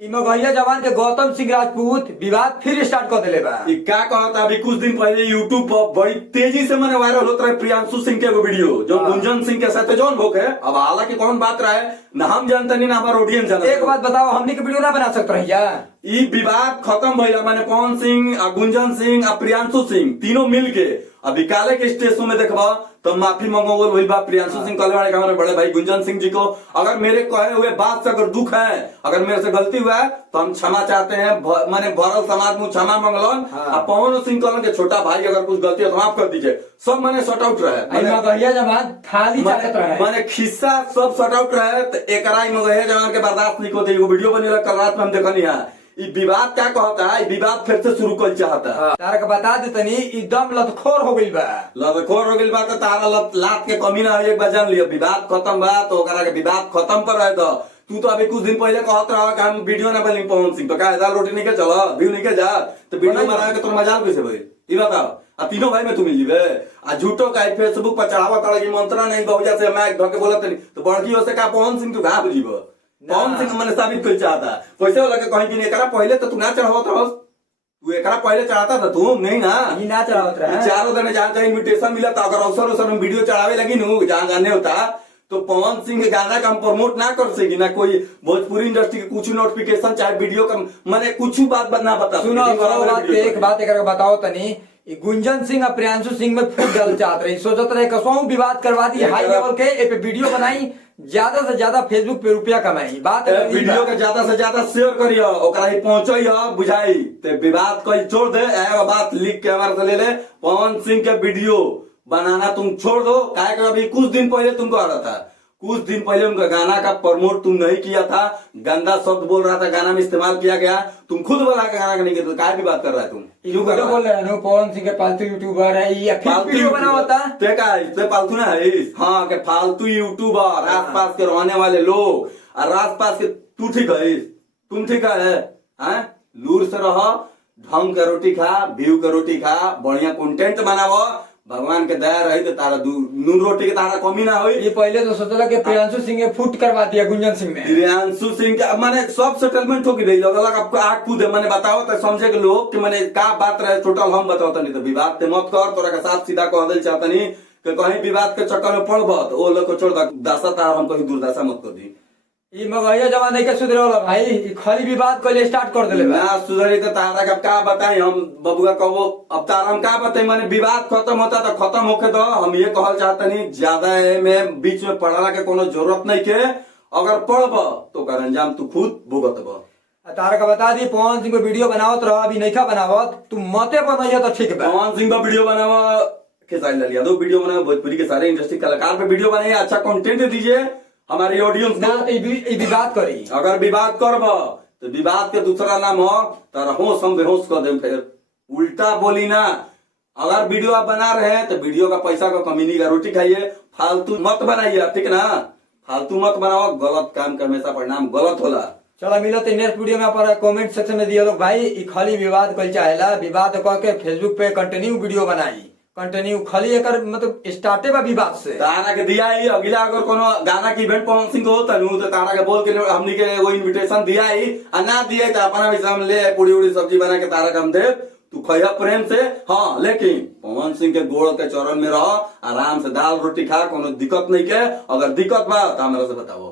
इमा भैया जवान के गौतम सिंह राजपूत विवाद फिर स्टार्ट कर दिले बा। ई क्या कहता अभी कुछ दिन पहले यूट्यूब पर बड़ी तेजी से मैंने वायरल होता रहे प्रियांशु सिंह के वो वीडियो जो गुंजन सिंह के साथ जौन भोग है। अब हालांकि कौन बात रहा है ना हम जानते नहीं ना हमारा ऑडियंस जानता। एक बात बताओ, हमने के वीडियो ना बना सकते रहिया। ई विवाद खत्म भैया मैंने पवन सिंह गुंजन सिंह और प्रियांशु सिंह तीनों मिल के अभी काले के स्टेशन में देखबा तो माफी मांगो वही बात प्रियांशु सिंह कल वाले हमारे बड़े भाई गुंजन सिंह जी को अगर मेरे कहे हुए बात से अगर दुख है, अगर मेरे से गलती हुआ है तो हम क्षमा चाहते हैं। मैंने भरल समाज में क्षमा मांगलन। पवन सिंह कहलन के छोटा भाई अगर कुछ गलती है तो माफ कर दीजिए। सब मैंने शॉर्ट आउट रहे भैया जवान खाली मैंने खिस्सा सब शॉर्ट आउट रहे तो एकरा जवान के बर्दाश्त नहीं होते। वीडियो बनेला कल रात में हम देखनी है। विवाद क्या कहता है, विवाद फिर से शुरू कर चाहता है। तारा के बता देतनी एकदम लतखोर हो गई बा। लतखोर हो गई बा तो तारा लात के कमी ना एक बार जान लियो। विवाद खत्म बा तो ओकरा के विवाद खत्म कर रहे। तो तू तो अभी कुछ दिन पहले कहत रहा कि हम वीडियो ना बनी पवन सिंह तो क्या दाल रोटी नहीं के चला व्यू नहीं के जा तो वीडियो बना के तोर मजाल कैसे भाई ये बताओ। आ तीनों भाई में तुम मिलीबे आ झूठो का फेसबुक पर चढ़ावा कर मंत्रा नहीं बहुजा से मैं धके बोलत नहीं तो बड़की हो से का पवन सिंह तू कहां बुझीबो। पवन सिंह मैंने साबित कर चाहता पैसे वाला के कहीं कि एकरा पहले तो तू ना चढ़ावत रहो। तू एकरा पहले चढ़ाता था तू नहीं ना ये ना चढ़ावत रहा। चारों दिन जहाँ कहीं इन्विटेशन मिला था अगर अवसर में वीडियो चढ़ावे लगी नू जहाँ गाने होता तो पवन सिंह के गाना का हम प्रमोट ना कर सकी ना कोई भोजपुरी इंडस्ट्री के कुछ नोटिफिकेशन चाहे वीडियो का मैंने कुछ बात ना बता। सुनो एक बात एक बताओ तनी गुंजन सिंह और प्रियांशु सिंह में फूट डाल चाहत रही सोचत रहे कसो विवाद करवा दी हाई लेवल के ए पे वीडियो बनाई ज्यादा से ज्यादा फेसबुक पे रुपया कमाई। बात वीडियो के ज्यादा से ज्यादा शेयर करियो ओकरा ही पहुंचो बुझाई ते विवाद कोई छोड़ दे। एगो बात लिख के हमारे से ले ले पवन सिंह के वीडियो बनाना तुम छोड़ दो। काहे कि अभी कुछ दिन पहले तुमको आ रहा था, कुछ दिन पहले उनका गाना का प्रमोट तुम नहीं किया था। गंदा शब्द बोल रहा था गाना में इस्तेमाल किया गया। तुम खुद बोला के गाना का नहीं किया काय भी बात कर रहा है तुम क्यों बोल रहे हो पवन सिंह के पालतू यूट्यूबर है ये वीडियो बना होता ते का इससे फालतू ना है। हाँ के फालतू यूट्यूबर आसपास के रहने वाले लोग और आसपास के तू ठीक है तुम ठीक है लूर से रहो ढंग का रोटी खा व्यू का रोटी खा बढ़िया कंटेंट बनावो भगवान के दया रही तो तारा नून रोटी के तारा कमी ना हुई। ये पहले तो सोचला कि प्रियांशु सिंह फुट करवा दिया गुंजन सिंह ने। प्रियांशु सिंह के मैंने सब सेटलमेंट हो गई आपको आग कूदे मैंने बताओ तो समझे के लोग कि मैंने क्या बात रहे टोटल हम बताओ नहीं तो विवाद ते मत कर तोरा के साथ सीधा कह दिल चाहता नहीं कि कहीं विवाद के चक्कर में पड़ब तो वो लोग को छोड़ दशा तार हम कहीं दुर्दशा मत कर दी। ई मगैया जवान नहीं के सुधरे वाला भाई खाली विवाद को स्टार्ट कर देले ना सुधरी तो तारा का क्या बताई हम बबुआ कहो अब तारा हम क्या बताई मैंने विवाद खत्म होता तो खत्म होके दो। हम ये कहल चाहते नहीं ज्यादा में बीच में पढ़ला के कोनो जरूरत नहीं के अगर पढ़ब तो कर अंजाम तू खुद भुगतब। तारा का बता दी पवन सिंह को वीडियो बनावत रहो अभी नहीं बनावत तू मते बनाइए तो ठीक है। पवन सिंह का वीडियो बनावा खेसारी लाल यादव वीडियो बनावा भोजपुरी के सारे इंडस्ट्री कलाकार पे वीडियो बनाइए अच्छा कंटेंट दीजिए हमारी ऑडियंस को। विवाद करी अगर विवाद करब तो विवाद के दूसरा नाम हो तारा होश हम बेहोश कर दे फिर उल्टा बोली ना। अगर वीडियो आप बना रहे हैं तो वीडियो का पैसा का कमी नहीं का रोटी खाइए फालतू मत बनाइए ठीक ना। फालतू मत बनाओ गलत काम का हमेशा परिणाम गलत होला। चलो मिलो तो नेक्स्ट वीडियो में आप कमेंट सेक्शन में दिए लोग भाई खाली विवाद कल चाहेला विवाद कह के फेसबुक पे कंटिन्यू वीडियो बनाई कंटिन्यू खाली एक मतलब स्टार्टे बा विवाद से तारा के दिया ही अगला अगर कोनो गाना की इवेंट पवन सिंह होता नु तो तारा के बोल के हमनी के वो इनविटेशन दिया ही और ना दिया तो अपना भी हम ले पूरी उड़ी सब्जी बना के तारा के हम दे तू खैया प्रेम से। हाँ लेकिन पवन सिंह के गोड़ के चरण में रहो आराम से दाल रोटी खा कोनो दिक्कत नहीं के। अगर दिक्कत बा तो हमरा से बताओ।